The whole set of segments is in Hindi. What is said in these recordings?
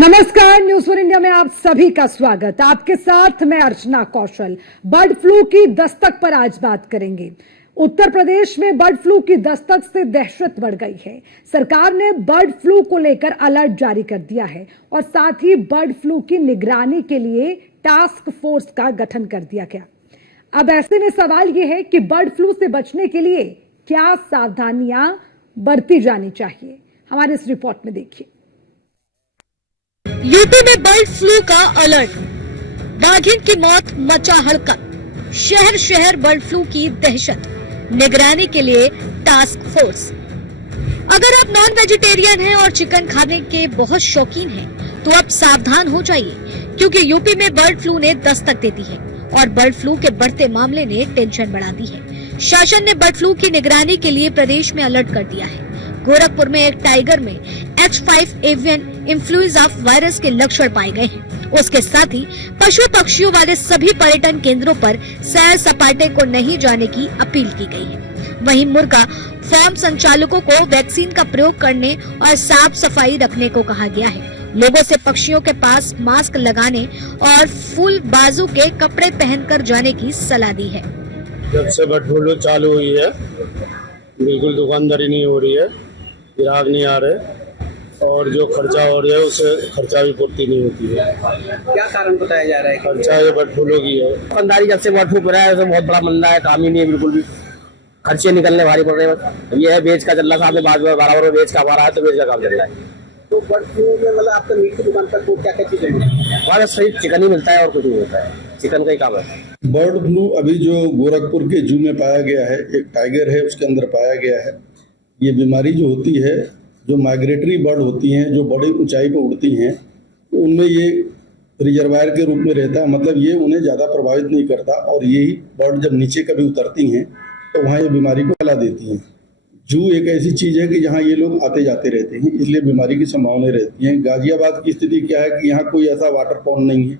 नमस्कार, न्यूज फॉर इंडिया में आप सभी का स्वागत। आपके साथ मैं अर्चना कौशल। बर्ड फ्लू की दस्तक पर आज बात करेंगे। उत्तर प्रदेश में बर्ड फ्लू की दस्तक से दहशत बढ़ गई है। सरकार ने बर्ड फ्लू को लेकर अलर्ट जारी कर दिया है और साथ ही बर्ड फ्लू की निगरानी के लिए टास्क फोर्स का गठन कर दिया गया। अब ऐसे में सवाल यह है कि बर्ड फ्लू से बचने के लिए क्या सावधानियां बरती जानी चाहिए। हमारे इस रिपोर्ट में देखिए। यूपी में बर्ड फ्लू का अलर्ट, बाघिन की मौत मचा हड़कंप, शहर शहर बर्ड फ्लू की दहशत, निगरानी के लिए टास्क फोर्स। अगर आप नॉन वेजिटेरियन हैं और चिकन खाने के बहुत शौकीन हैं, तो अब सावधान हो जाइए, क्योंकि यूपी में बर्ड फ्लू ने दस्तक दे दी है और बर्ड फ्लू के बढ़ते मामले ने टेंशन बढ़ा दी है। शासन ने बर्ड फ्लू की निगरानी के लिए प्रदेश में अलर्ट कर दिया है। गोरखपुर में एक टाइगर में H5 एवियन इन्फ्लुएंजा वायरस के लक्षण पाए गए हैं। उसके साथ ही पशु पक्षियों वाले सभी पर्यटन केंद्रों पर सैर सपाटे को नहीं जाने की अपील की गई है। वहीं मुर्गा फार्म संचालकों को वैक्सीन का प्रयोग करने और साफ सफाई रखने को कहा गया है। लोगों से पक्षियों के पास मास्क लगाने और फुल बाजू के कपड़े पहनकर जाने की सलाह दी है। जब से बर्ड फ्लू चालू हुई है, बिल्कुल दुकानदारी नहीं हो रही है, ग्राहक नहीं आ रहे और जो खर्चा हो रहा है उससे खर्चा भी पूर्ति नहीं होती है। क्या कारण बताया जा रहा है? खर्चा ये बर्ड फ्लू की है। दुकानदारी जब से बर्ड फ्लू हो रहा है तो बहुत बड़ा मंदा है, काम ही नहीं है बिल्कुल भी। खर्चे निकलने भारी पड़ रहे हैं। ये है बेच का चल रहा, साथ में बराबर में बेच का हमारा है तो बेच का काम चल रहा है। तो बर्ड फ्लू में मतलब आपका मीट की दुकान पर क्या क्या चीजें हमारा सही चिकन ही मिलता है और कुछ नहीं मिलता है, चिकन का ही काम है। बर्ड फ्लू अभी जो गोरखपुर के जू में पाया गया है, एक टाइगर है उसके अंदर पाया गया है। ये बीमारी जो होती है, जो माइग्रेटरी बर्ड होती हैं, जो बड़ी ऊंचाई पर उड़ती हैं, तो उनमें ये रिजर्वायर के रूप में रहता है। मतलब ये उन्हें ज़्यादा प्रभावित नहीं करता और यही बर्ड जब नीचे कभी उतरती हैं तो वहाँ ये बीमारी को फैला देती हैं। जू एक ऐसी चीज़ है कि जहाँ ये लोग आते जाते रहते हैं, इसलिए बीमारी की संभावनाएं रहती हैं। गाजियाबाद की स्थिति क्या है कि यहाँ कोई ऐसा वाटर पॉन्ड नहीं है।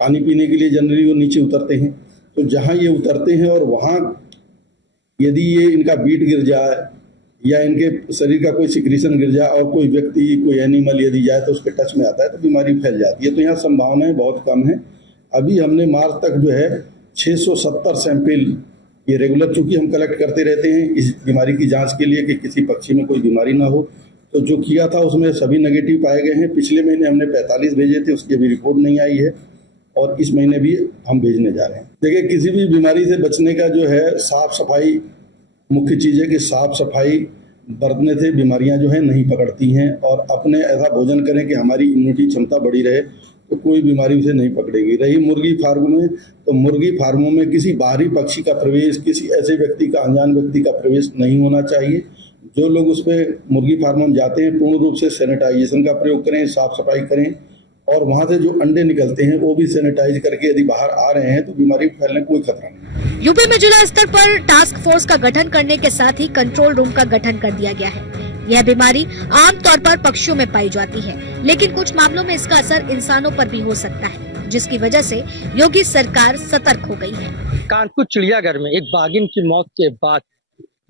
पानी पीने के लिए जनरली वो नीचे उतरते हैं, तो जहाँ ये उतरते हैं और वहाँ यदि ये इनका बीट गिर जाए या इनके शरीर का कोई सिक्रीशन गिर जाए और कोई व्यक्ति कोई एनिमल यदि जाए तो उसके टच में आता है तो बीमारी फैल जाती है। तो यहाँ संभावनाएं बहुत कम है। अभी हमने मार्च तक जो है 670 सैंपल ये रेगुलर चूंकि हम कलेक्ट करते रहते हैं इस बीमारी की जांच के लिए कि किसी पक्षी में कोई बीमारी ना हो, तो जो किया था उसमें सभी नेगेटिव पाए गए हैं। पिछले महीने हमने 45 भेजे थे, उसकी अभी रिपोर्ट नहीं आई है और इस महीने भी हम भेजने जा रहे हैं। देखिए, किसी भी बीमारी से बचने का जो है साफ सफाई मुख्य चीज़ है कि साफ सफाई बरतने से बीमारियां जो है नहीं पकड़ती हैं और अपने ऐसा भोजन करें कि हमारी इम्यूनिटी क्षमता बढ़ी रहे, तो कोई बीमारी उसे नहीं पकड़ेगी। रही मुर्गी फार्म में, तो मुर्गी फार्मों में किसी बाहरी पक्षी का प्रवेश, किसी ऐसे व्यक्ति का, अनजान व्यक्ति का प्रवेश नहीं होना चाहिए। जो लोग उस पर मुर्गी फार्म में जाते हैं पूर्ण रूप से सैनिटाइजेशन का प्रयोग करें, साफ सफाई करें और वहाँ से जो अंडे निकलते हैं वो भी सैनिटाइज करके यदि बाहर आ रहे हैं तो बीमारी फैलने कोई खतरा नहीं। यूपी में जिला स्तर पर टास्क फोर्स का गठन करने के साथ ही कंट्रोल रूम का गठन कर दिया गया है। यह बीमारी आमतौर पर पक्षियों में पाई जाती है, लेकिन कुछ मामलों में इसका असर इंसानों पर भी हो सकता है, जिसकी वजह से योगी सरकार सतर्क हो गई है। कानपुर चिड़ियाघर में एक बाघिन की मौत के बाद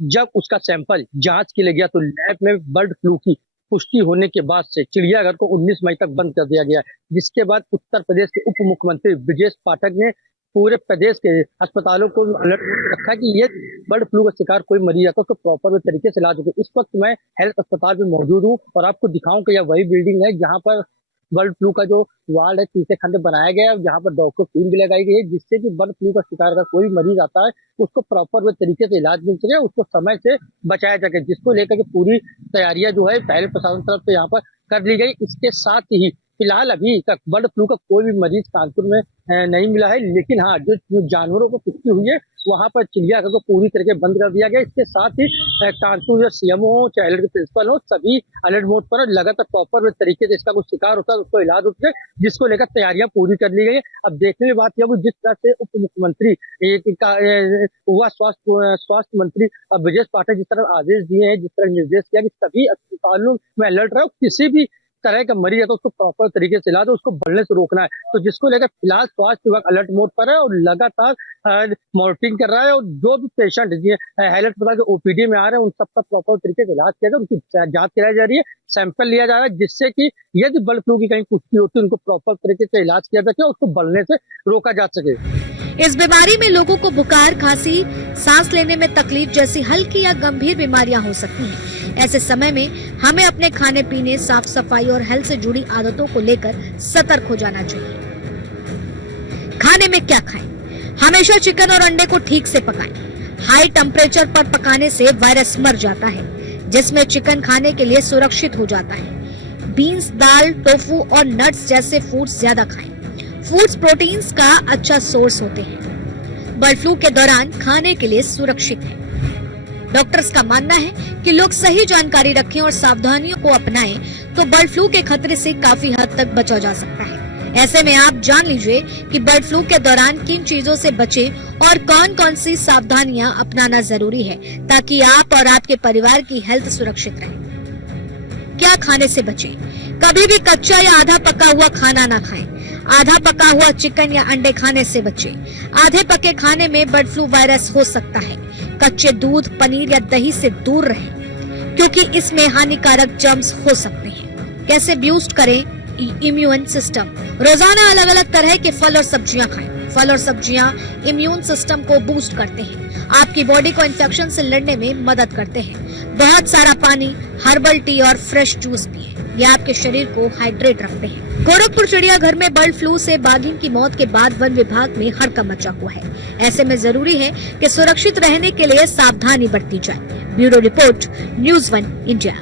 जब उसका सैंपल जांच के लिए गया तो लैब में बर्ड फ्लू की पुष्टि होने के बाद से चिड़ियाघर को 19 मई तक बंद कर दिया गया, जिसके बाद उत्तर प्रदेश के उप मुख्यमंत्री ब्रजेश पाठक ने पूरे प्रदेश के अस्पतालों को अलर्ट रखा कि ये बर्ड फ्लू का शिकार कोई मरीज आता है उसको प्रॉपर तरीके से इलाज हो। इस वक्त मैं हेल्थ अस्पताल में मौजूद हूँ और आपको दिखाऊं कि यह वही बिल्डिंग है जहाँ पर बर्ड फ्लू का जो वार्ड है तीसरे खंड बनाया गया है, जहाँ पर डॉक्टर टीम भी लगाई गई है, जिससे कि बर्ड फ्लू का शिकार अगर कोई मरीज आता है उसको प्रॉपर तरीके से इलाज मिल सके, उसको समय से बचाया जाए, जिसको लेकर के पूरी तैयारियां जो है पहले प्रशासन तरफ से यहाँ पर कर ली गई। इसके साथ ही फिलहाल अभी तक बर्ड फ्लू का कोई भी मरीज कानपुर में नहीं मिला है, लेकिन हाँ जो जानवरों को पुष्टि हुई है वहाँ पर चिड़ियाघर को पूरी तरीके बंद कर दिया गया। इसके साथ ही कानपुर जो सीएमओ हो चाहे अलर्ट के प्रिंसिपल हो सभी अलर्ट मोड पर लगातार प्रॉपर तरीके से इसका कुछ शिकार होता है उसको इलाज होता है, जिसको लेकर तैयारियां पूरी कर ली गई है। अब देखने की बात यह जिस तरह से उप मुख्यमंत्री हुआ स्वास्थ्य मंत्री ब्रजेश पाठक जिस तरह आदेश दिए हैं, जिस तरह निर्देश किया कि सभी अस्पतालों में अलर्ट रहो, किसी भी तरह का मरीज है तो उसको प्रॉपर तरीके से इलाज, उसको बढ़ने से रोकना है। तो जिसको लेकर फिलहाल स्वास्थ्य विभाग अलर्ट मोड पर है और लगातार मॉनिटरिंग कर रहा है। और जो भी पेशेंट हाईलाइट अस्पताल के ओपीडी में आ रहे हैं उन सबका प्रॉपर तरीके से इलाज किया जा रहा है, उनकी जांच कराई जा रही है, सैंपल लिया जा रहा है, जिससे कि यदि बर्ड फ्लू की कहीं पुष्टि होती है उनको प्रॉपर तरीके से इलाज किया जा सके और उसको बढ़ने से रोका जा सके। इस बीमारी में लोगों को बुखार, खांसी, सांस लेने में तकलीफ जैसी हल्की या गंभीर बीमारियां हो सकती हैं। ऐसे समय में हमें अपने खाने पीने, साफ सफाई और हेल्थ से जुड़ी आदतों को लेकर सतर्क हो जाना चाहिए। खाने में क्या खाएं? हमेशा चिकन और अंडे को ठीक से पकाएं। हाई टेम्परेचर पर पकाने से वायरस मर जाता है, जिसमें चिकन खाने के लिए सुरक्षित हो जाता है। बीन्स, दाल, टोफू और नट्स जैसे फूड्स ज्यादा खाएं। फूड्स प्रोटीन्स का अच्छा सोर्स होते हैं। बर्ड फ्लू के दौरान खाने के लिए सुरक्षित है। डॉक्टर्स का मानना है कि लोग सही जानकारी रखें और सावधानियों को अपनाएं तो बर्ड फ्लू के खतरे से काफी हद तक बचा जा सकता है। ऐसे में आप जान लीजिए कि बर्ड फ्लू के दौरान किन चीजों से बचें और कौन कौन सी सावधानियां अपनाना जरूरी है ताकि आप और आपके परिवार की हेल्थ सुरक्षित रहे। क्या खाने से बचें? कभी भी कच्चा या आधा पका हुआ खाना ना खाएं। आधा पका हुआ चिकन या अंडे खाने से बचें। आधे पके खाने में बर्ड फ्लू वायरस हो सकता है। कच्चे दूध, पनीर या दही से दूर रहें क्योंकि इसमें हानिकारक जर्म्स हो सकते हैं। कैसे बूस्ट करें इम्यून सिस्टम? रोजाना अलग अलग तरह के फल और सब्जियां खाएं। फल और सब्जियां इम्यून सिस्टम को बूस्ट करते हैं, आपकी बॉडी को इन्फेक्शन से लड़ने में मदद करते हैं। बहुत सारा पानी, हर्बल टी और फ्रेश जूस पिएं, ये आपके शरीर को हाइड्रेट रखते हैं। गोरखपुर चिड़ियाघर में बर्ड फ्लू से बाघिन की मौत के बाद वन विभाग में हड़कंप मचा हुआ है। ऐसे में जरूरी है कि सुरक्षित रहने के लिए सावधानी बरती जाए। Bureau report, news 1 India.